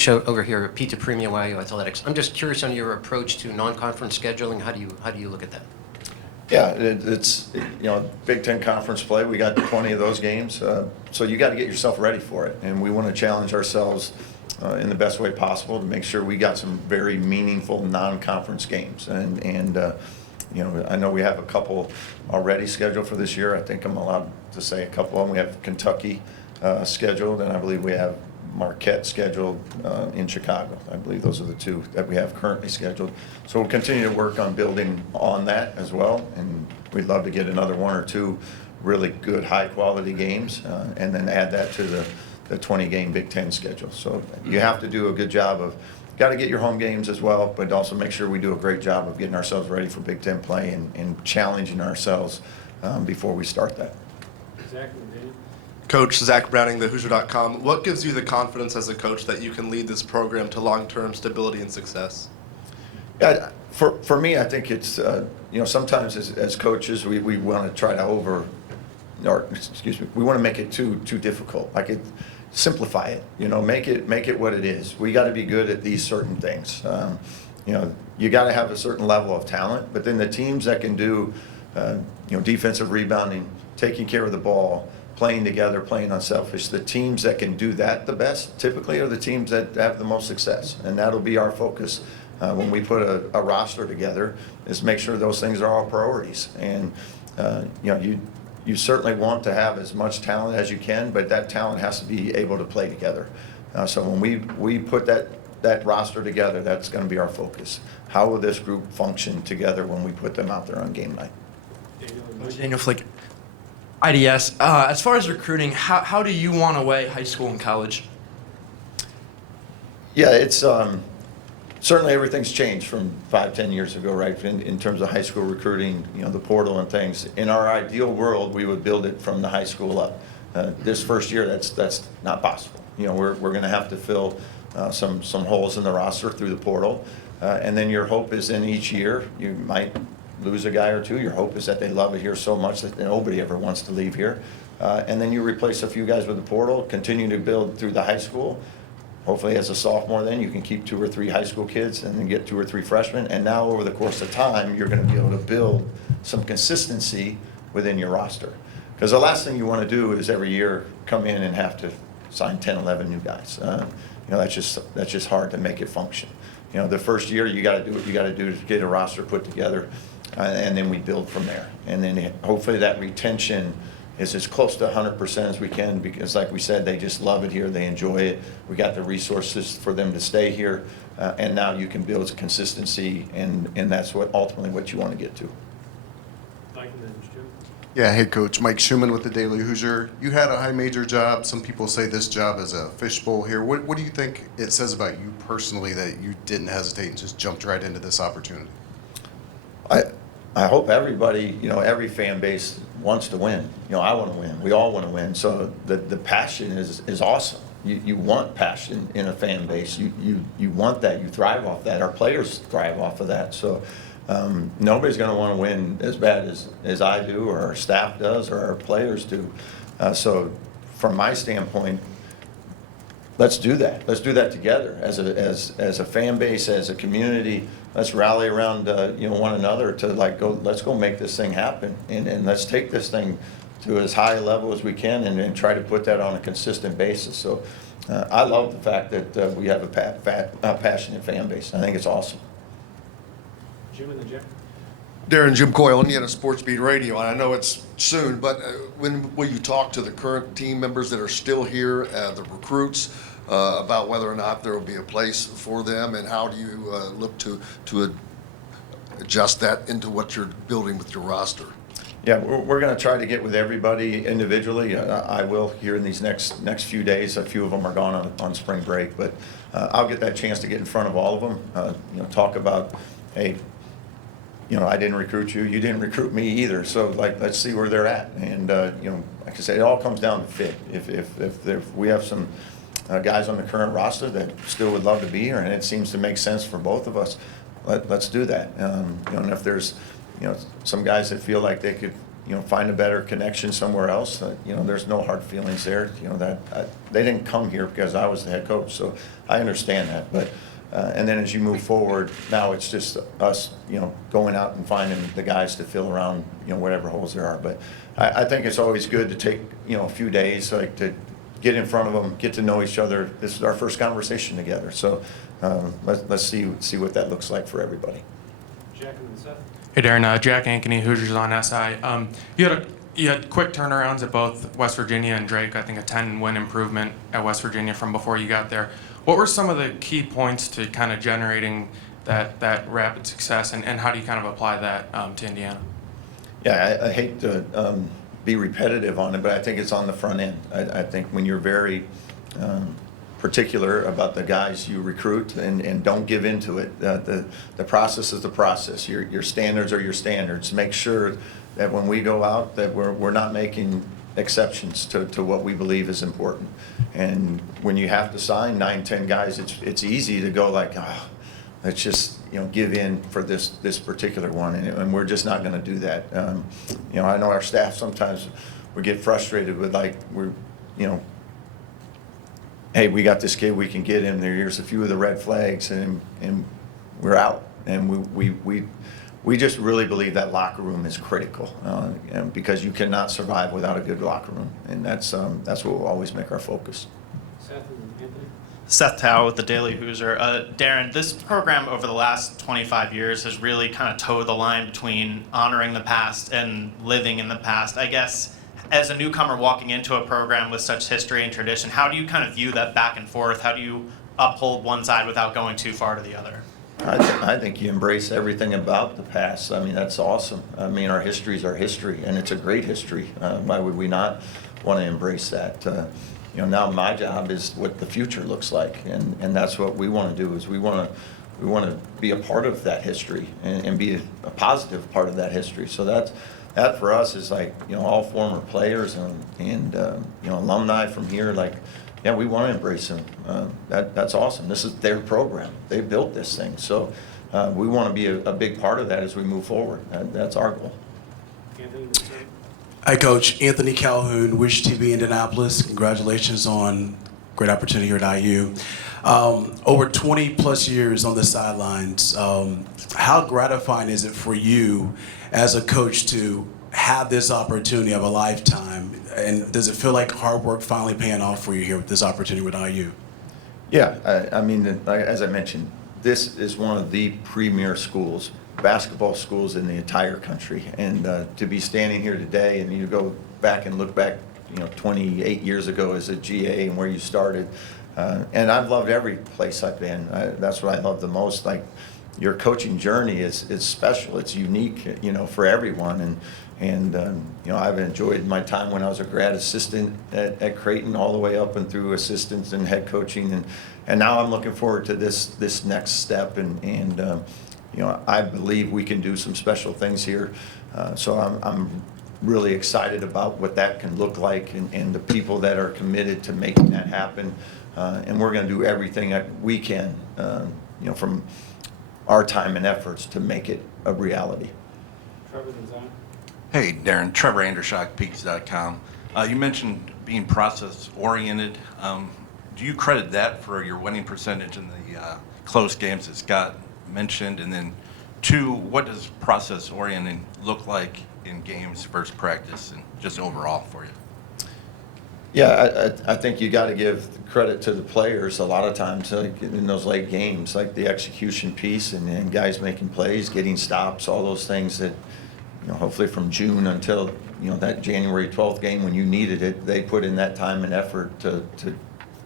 Show over here, Peter Premium YU Athletics. I'm just curious on your approach to non-conference scheduling. How do you look at that? Yeah, it's Big Ten conference play. We got 20 of those games, so you got to get yourself ready for it, and we want to challenge ourselves in the best way possible to make sure we got some very meaningful non-conference games. And I know we have a couple already scheduled for this year. I think I'm allowed to say a couple of them. We have Kentucky scheduled, and I believe we have Marquette scheduled in Chicago. I believe those are the two that we have currently scheduled. So we'll continue to work on building on that as well, and we'd love to get another one or two really good high-quality games, and then add that to the 20-game Big Ten schedule. So you have to do a good job of, got to get your home games as well, but also make sure we do a great job of getting ourselves ready for Big Ten play and challenging ourselves before we start that. Exactly, Daniel. Coach Zach Browning, thehoosier.com. What gives you the confidence as a coach that you can lead this program to long-term stability and success? Yeah, for me, I think it's, sometimes as coaches, we want to try to we want to make it too difficult. Like simplify it, make it what it is. We got to be good at these certain things. You got to have a certain level of talent, but then the teams that can do, defensive rebounding, taking care of the ball, playing together, playing unselfish, the teams that can do that the best typically are the teams that have the most success, and that'll be our focus when we put a roster together, is make sure those things are all priorities. And you certainly want to have as much talent as you can, but that talent has to be able to play together. So when we put that roster together, that's going to be our focus. How will this group function together when we put them out there on game night? Daniel Flick, IDS. As far as recruiting, how do you want to weigh high school and college? Yeah, it's certainly everything's changed from 5-10 years ago, right? In terms of high school recruiting, the portal and things. In our ideal world, we would build it from the high school up. This first year, that's not possible. We're going to have to fill some holes in the roster through the portal, and then your hope is in each year you might lose a guy or two. Your hope is that they love it here so much that nobody ever wants to leave here. And then you replace a few guys with the portal, continue to build through the high school. Hopefully as a sophomore then you can keep 2 or 3 high school kids and then get 2 or 3 freshmen. And now over the course of time, you're going to be able to build some consistency within your roster. Because the last thing you want to do is every year come in and have to sign 10, 11 new guys. That's just hard to make it function. The first year you got to do what you got to do to get a roster put together. And then we build from there. And then hopefully that retention is as close to 100% as we can, because like we said, they just love it here, they enjoy it. We got the resources for them to stay here, and now you can build consistency, and that's ultimately what you want to get to. Mike and then Stu. Yeah, hey Coach, Mike Schumann with the Daily Hoosier. You had a high major job. Some people say this job is a fishbowl here. What do you think it says about you personally that you didn't hesitate and just jumped right into this opportunity? I hope everybody, every fan base wants to win. I want to win. We all want to win. So the passion is awesome. You want passion in a fan base. You want that. You thrive off that. Our players thrive off of that. So nobody's going to want to win as bad as I do, or our staff does, or our players do. So from my standpoint, let's do that. Let's do that together as a fan base, as a community. Let's rally around one another to let's go make this thing happen, and let's take this thing to as high a level as we can, and try to put that on a consistent basis. So I love the fact that we have a passionate fan base. I think it's awesome. Jim and then Jeff. Darren, Jim Coyle, Indiana Sports Beat Radio, and I know it's soon, but when will you talk to the current team members that are still here, the recruits, about whether or not there will be a place for them, and how do you look to adjust that into what you're building with your roster? Yeah, we're going to try to get with everybody individually. I will here in these next few days. A few of them are gone on spring break, but I'll get that chance to get in front of all of them. Talk about, hey, I didn't recruit you. You didn't recruit me either. So let's see where they're at. And like I said, it all comes down to fit. If we have some guys on the current roster that still would love to be here, and it seems to make sense for both of us, let's do that. And if there's some guys that feel like they could find a better connection somewhere else. There's no hard feelings there. They didn't come here because I was the head coach, so I understand that. But and then as you move forward, now it's just us, going out and finding the guys to fill around, whatever holes there are. But I think it's always good to take, a few days, like to get in front of them, get to know each other. This is our first conversation together, so let's see what that looks like for everybody. Jack and then Seth. Hey Darren, Jack Ankeny, Hoosiers on SI. You had quick turnarounds at both West Virginia and Drake. I think a 10-win improvement at West Virginia from before you got there. What were some of the key points to kind of generating that rapid success, and how do you kind of apply that to Indiana? Yeah, I hate to be repetitive on it, but I think it's on the front end. I think when you're very particular about the guys you recruit and don't give into it, the process is the process. Your standards are your standards. Make sure that when we go out that we're not making exceptions to what we believe is important. And when you have to sign 9, 10 guys, it's easy to go like, let's just give in for this particular one, and we're just not going to do that. I know our staff sometimes we get frustrated with hey, we got this kid, we can get him there. Here's a few of the red flags, and we're out. And we just really believe that locker room is critical, because you cannot survive without a good locker room, and that's what will always make our focus. Seth and Anthony. Seth Tao with the Daily Hoosier. Darren, this program over the last 25 years has really kind of towed the line between honoring the past and living in the past. I guess as a newcomer walking into a program with such history and tradition, how do you kind of view that back and forth? How do you uphold one side without going too far to the other? I think you embrace everything about the past. I mean, that's awesome. I mean, our history is our history, and it's a great history. Why would we not want to embrace that? Now my job is what the future looks like, and that's what we want to do. Is we want to be a part of that history and be a positive part of that history. So that for us is like all former players and alumni from here. Like, yeah, we want to embrace them. That's awesome. This is their program. They built this thing, so we want to be a big part of that as we move forward. That's our goal. Anthony and Seth. Hi, Coach. Anthony Calhoun, Wish TV Indianapolis. Congratulations on great opportunity here at IU. Over 20 plus years on the sidelines, how gratifying is it for you as a coach to have this opportunity of a lifetime? And does it feel like hard work finally paying off for you here with this opportunity with IU? Yeah, I mean, as I mentioned, this is one of the premier schools, basketball schools in the entire country. And to be standing here today, and you go back and look back, 28 years ago as a GA and where you started. And I've loved every place I've been. That's what I love the most. Like, your coaching journey is special. It's unique, for everyone. And I've enjoyed my time when I was a grad assistant at Creighton, all the way up and through assistants and head coaching, and now I'm looking forward to this next step, and I believe we can do some special things here. So I'm really excited about what that can look like, and the people that are committed to making that happen, and we're going to do everything that we can, from our time and efforts to make it a reality. Trevor and Zion. Hey, Darren. Trevor Andershock, Peaks.com. You mentioned being process-oriented. Do you credit that for your winning percentage in the close games that Scott mentioned? And then, 2, what does process-oriented look in games versus practice and just overall for you? Yeah, I think you got to give credit to the players a lot of times, like in those late games, like the execution piece and guys making plays, getting stops, all those things that, hopefully from June until, that January 12th game when you needed it, they put in that time and effort to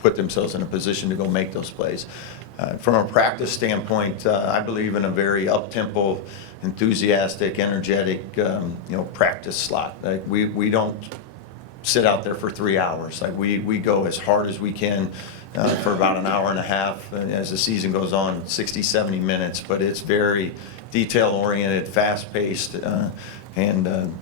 put themselves in a position to go make those plays. From a practice standpoint, I believe in a very up-tempo, enthusiastic, energetic, practice slot. Like we don't sit out there for 3 hours. Like we go as hard as we can for about an hour and a half. And as the season goes on, 60, 70 minutes, but it's very detail-oriented, fast-paced, and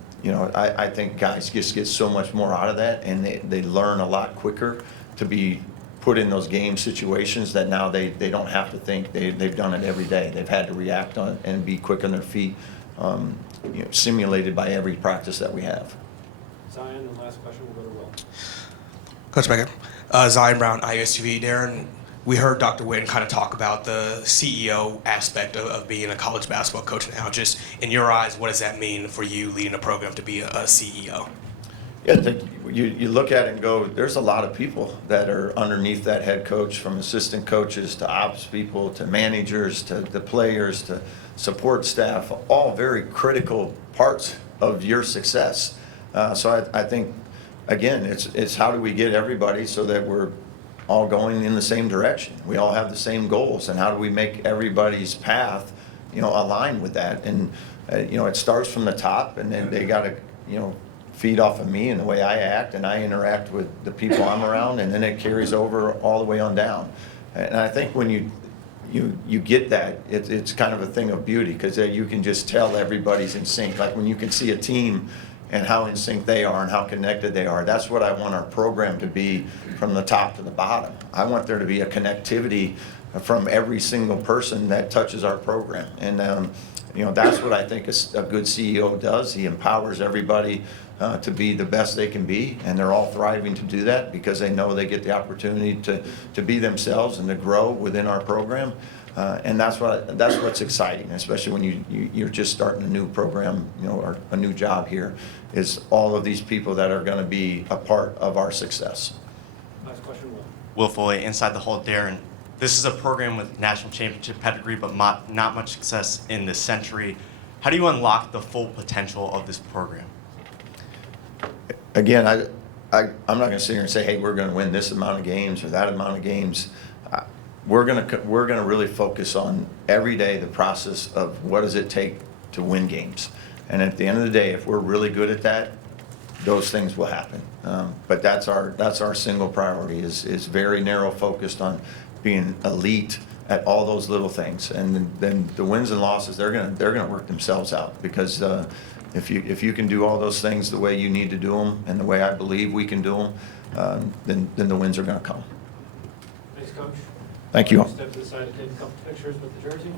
I think guys just get so much more out of that, and they learn a lot quicker to be put in those game situations that now they don't have to think. They've done it every day. They've had to react on it and be quick on their feet. simulated by every practice that we have. Zion, and last question will go to Will. Coach Beckett, Zion Brown, IUSTV. Darren, we heard Dr. Witten kind of talk about the CEO aspect of being a college basketball coach now. Just in your eyes, what does that mean for you leading a program to be a CEO? Yeah, you look at it and go, there's a lot of people that are underneath that head coach, from assistant coaches to ops people to managers to the players to support staff, all very critical parts of your success. So I think, again, it's how do we get everybody so that we're all going in the same direction. We all have the same goals, and how do we make everybody's path, align with that? And it starts from the top, and then they got to, feed off of me and the way I act, and I interact with the people I'm around, and then it carries over all the way on down. And I think when you get that, it's kind of a thing of beauty, because you can just tell everybody's in sync. Like when you can see a team and how in sync they are and how connected they are. That's what I want our program to be, from the top to the bottom. I want there to be a connectivity from every single person that touches our program. And that's what I think a good CEO does. He empowers everybody to be the best they can be, and they're all thriving to do that because they know they get the opportunity to be themselves and to grow within our program. And that's what's exciting, especially when you're just starting a new program, or a new job here, is all of these people that are going to be a part of our success. Last question, Will. Will Foley, Inside the Hole. Darren, this is a program with national championship pedigree, but not much success in this century. How do you unlock the full potential of this program? Again, I'm not going to sit here and say, hey, we're going to win this amount of games or that amount of games. We're going to really focus on every day the process of what does it take to win games. And at the end of the day, if we're really good at that, those things will happen. But that's our single priority, is very narrow focused on being elite at all those little things. And then the wins and losses, they're gonna work themselves out, because if you can do all those things the way you need to do them and the way I believe we can do them, then the wins are gonna come. Thanks, Coach. Thank you all. Step to the side to take a couple pictures with the jersey.